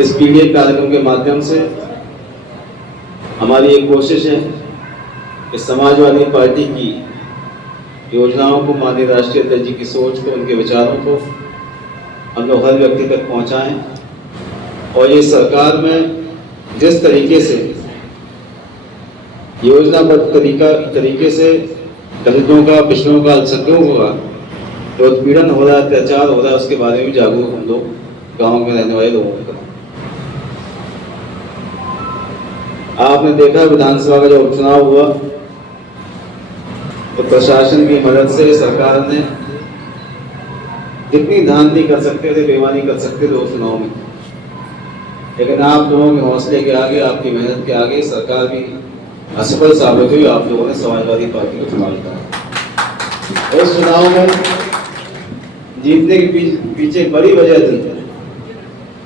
इस पीडीए कार्यक्रम के माध्यम से हमारी एक कोशिश है कि समाजवादी पार्टी की योजनाओं को, माननीय राष्ट्रीय अध्यक्ष जी की सोच को, उनके विचारों को हम लोग हर व्यक्ति तक पहुंचाएं। और ये सरकार में जिस तरीके से योजनाबद्ध तरीके से दलितों का, पिछड़ों का, अल्पसंख्यकों का जो उत्पीड़न हो रहा है, अत्याचार हो रहा है, उसके बारे में जागरूक हम लोग गाँव में रहने वाले लोगों को। आपने देखा विधानसभा का जो उपचुनाव हुआ तो प्रशासन की मदद से सरकार ने जितनी धांधली कर सकते थे, बेईमानी कर सकते थे उपचुनाव में, लेकिन आप लोगों के हौसले के आगे, आपकी मेहनत के आगे सरकार भी असफल साबित हुई। आप लोगों ने समाजवादी पार्टी को चुनाव जिताया। उस चुनाव में जीतने के पीछे बड़ी वजह थी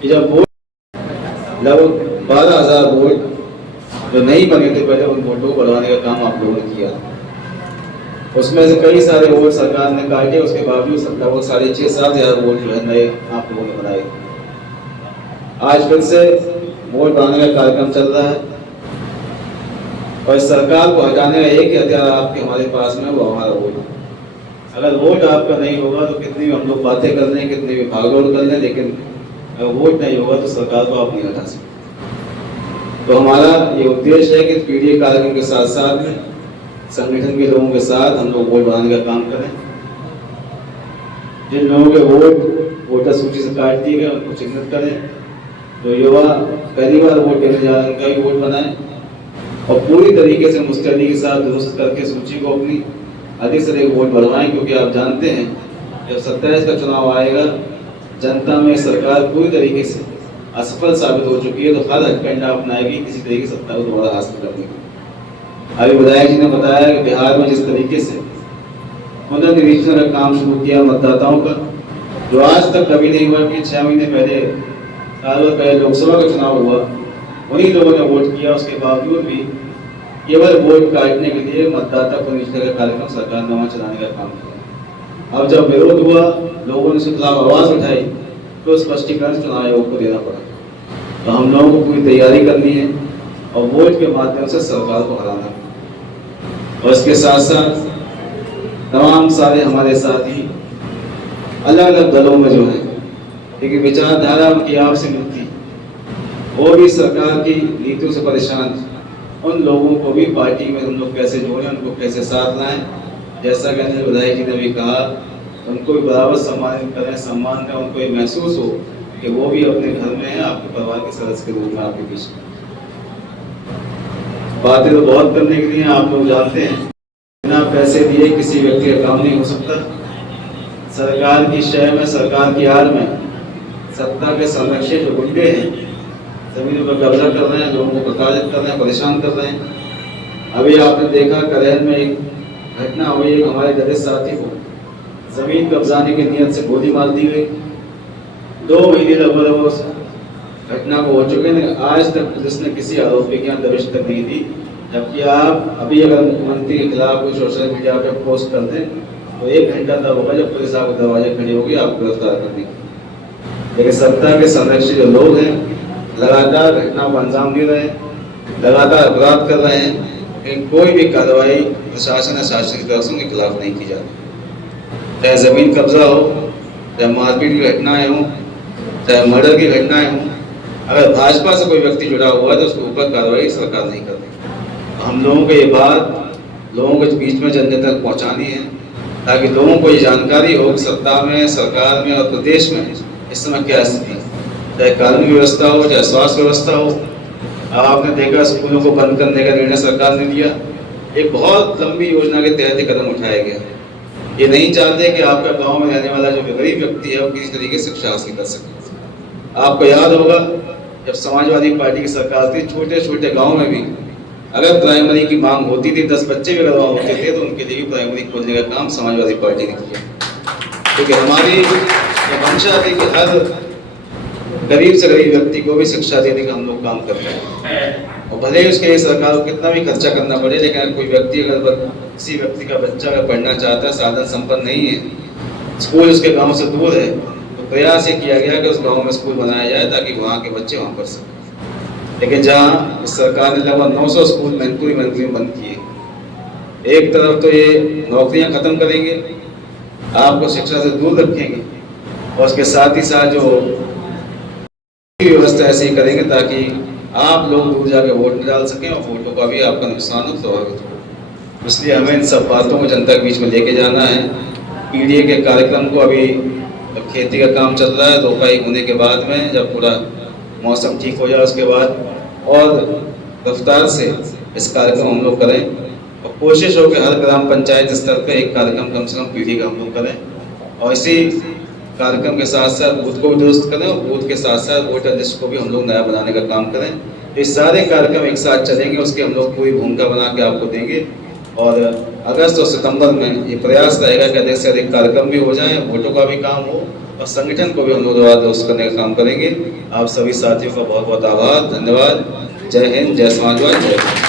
कि जब वोट लगभग 12,000 वोट जो नहीं बने थे पहले, उन वोटों को बढ़वाने का काम आप लोगों ने किया। उसमें से कई सारे वोट सरकार ने काटे, उसके बावजूद लगभग 6,500-7,000 वोट जो है नए आप लोगों ने बनाए। आज फिर से वोट बनाने का कार्यक्रम चल रहा है और सरकार को हटाने का एक ही हथियार आपके हमारे पास में, वो हमारा वोट। अगर वोट आपका नहीं होगा तो कितनी भी हम लोग बातें कर लें, कितनी भी भागदौड़ कर लें, लेकिन अगर वोट नहीं होगा तो सरकार को आप नहीं हटा सकते। तो हमारा ये उद्देश्य है कि पीडीए कार्यक्रम के साथ साथ में संगठन के लोगों के साथ हम लोग वोट बनाने का काम करें। जिन लोगों के वोट वोटर सूची से काट दिए गए उनको चिन्हित करें। जो युवा पहली बार वोट देने जा रहे हैं उनका भी वोट बनाएं और पूरी तरीके से मुस्तैदी के साथ दुरुस्त करके सूची को अपनी अधिक से अधिक वोट बढ़वाएं, क्योंकि आप जानते हैं जब 27 का चुनाव आएगा, जनता में सरकार पूरी तरीके से असफल साबित हो चुकी है, तो हर हथकंडा अपनाएगी किसी तरीके से सत्ता को दोबारा हासिल करने की। अभी विधायक जी ने बताया कि बिहार में जिस तरीके से पुनर्निरीक्षण का काम शुरू किया मतदाताओं का, जो आज तक कभी नहीं हुआ कि 6 महीने पहले, साल भर पहले लोकसभा का चुनाव हुआ, उन्हीं लोगों ने वोट किया, उसके बावजूद भी केवल वोट काटने के लिए मतदाता पुनरीक्षण का कार्यक्रम सरकार ने वहां चलाने का काम किया। अब जब विरोध हुआ, लोगों ने उसके खिलाफ आवाज उठाई, तो स्पष्टीकरण चुनाव आयोग को देना पड़ा। तो हम लोगों को पूरी तैयारी करनी है और वोट के माध्यम से सरकार को हराना है। और इसके साथ साथ तमाम सारे हमारे साथी अलग अलग दलों में जो है, लेकिन विचारधारा उनकी आपसे मिलती, वो भी सरकार की नीतियों से परेशान, उन लोगों को भी पार्टी में हम लोग कैसे जोड़ें, उनको कैसे साथ लाएं। जैसा कि विधायक जी ने भी कहा, उनको भी बराबर सम्मानित करें, सम्मान दें, उनको ये महसूस हो कि वो भी अपने घर में है, आपके परिवार के सदस्य के रूप में आपके बीच। बातें तो बहुत करने के लिए आप लोग जानते हैं, बिना पैसे दिए किसी व्यक्ति का काम नहीं हो सकता। सरकार की शय में, सरकार की आड़ में सत्ता के संरक्षक जो गुंडे हैं, जमीनों पर कब्जा कर रहे हैं, लोगों को प्रताड़ित कर रहे हैं, परेशान कर रहे हैं। अभी आपने देखा करैन में एक घटना हुई, एक हमारे दलित साथी को जमीन कब्जाने की नियत से गोली मार दी गई। 2 महीने लगभग उस घटना को हो चुके हैं, आज तक पुलिस ने किसी आरोपी की दबिश तक नहीं दी। जबकि आप अभी अगर मुख्यमंत्री के खिलाफ कोई सोशल मीडिया पे पोस्ट कर दें तो 1 घंटा तक होगा जब पुलिस आपके दरवाजे खड़ी होगी आपको गिरफ्तार करने की। लेकिन सत्ता के संरक्षक जो लोग हैं लगातार घटना को अंजाम दे रहे हैं, लगातार अपराध कर रहे हैं, लेकिन कोई भी कार्रवाई प्रशासन या शासन की तरफ से उनके खिलाफ नहीं की जाती। चाहे जमीन कब्जा हो, चाहे मारपीट की घटनाएं हो, चाहे मर्डर की घटनाएं हो, अगर भाजपा से कोई व्यक्ति जुड़ा हुआ है तो उसके ऊपर कार्रवाई सरकार नहीं करती। हम लोगों को ये बात लोगों के बीच में जन जन तक पहुंचानी है, ताकि लोगों को ये जानकारी हो कि सत्ता में, सरकार में और प्रदेश में इस समय क्या स्थिति है। चाहे कानूनी व्यवस्था हो, चाहे स्वास्थ्य व्यवस्था हो। अब आपने देखा स्कूलों को बंद करने का निर्णय सरकार ने लिया, एक बहुत लंबी योजना के तहत कदम उठाया गया। ये नहीं चाहते कि आपका गांव में रहने वाला जो गरीब व्यक्ति है वो किसी तरीके से शिक्षा हासिल कर सके। आपको याद होगा जब समाजवादी पार्टी की सरकार थी, छोटे छोटे गांव में भी अगर प्राइमरी की मांग होती थी, 10 बच्चे भी अगर वहाँ होते थे, तो उनके लिए भी प्राइमरी खोलने का काम समाजवादी पार्टी ने किया। क्योंकि हमारी ये मंशा थी कि हर गरीब से गरीब व्यक्ति को भी शिक्षा देने का हम लोग काम करते हैं। और भले ही उसके लिए सरकार को कितना भी खर्चा करना पड़े, लेकिन अगर कोई व्यक्ति किसी व्यक्ति का बच्चा अगर पढ़ना चाहता है, साधन संपन्न नहीं है, स्कूल उसके गांव से दूर है, तो प्रयास ये किया गया कि उस गांव में स्कूल बनाया जाए ताकि वहाँ के बच्चे वहाँ पढ़ सकें। लेकिन जहाँ इस सरकार ने लगभग 900 स्कूल मैनपुरी में बंद किए, एक तरफ तो ये नौकरियां खत्म करेंगे, आपको शिक्षा से दूर रखेंगे, और उसके साथ ही साथ जो व्यवस्था ऐसी करेंगे ताकि आप लोग दूर जाके वोट न डाल सकें और वोटों का भी आपका नुकसान हो, प्रभावित हो। इसलिए हमें इन सब बातों को जनता के बीच में लेके जाना है। पीडीए के कार्यक्रम को अभी खेती का काम चल रहा है, रोपाई होने के बाद में जब पूरा मौसम ठीक हो जाए उसके बाद और रफ्तार से इस कार्यक्रम हम लोग करें, और कोशिश हो कि हर ग्राम पंचायत स्तर पे एक कार्यक्रम कम से कम पीढ़ी का हम लोग करें, और इसी कार्यक्रम के साथ साथ बूथ को भी दुरुस्त करें और बूथ के साथ साथ वोटर लिस्ट को भी हम लोग नया बनाने का काम करें। ये सारे कार्यक्रम एक साथ चलेंगे, उसकी हम लोग पूरी भूमिका बना के आपको देंगे, और अगस्त और सितंबर में ये प्रयास रहेगा कि अधिक से अधिक कार्यक्रम भी हो जाए, वोटों का भी काम हो और संगठन को भी हम लोग दोबारा दुरुस्त करने का काम करेंगे। आप सभी साथियों का बहुत बहुत आभार, धन्यवाद। जय हिंद, जय समाजवाद, जय।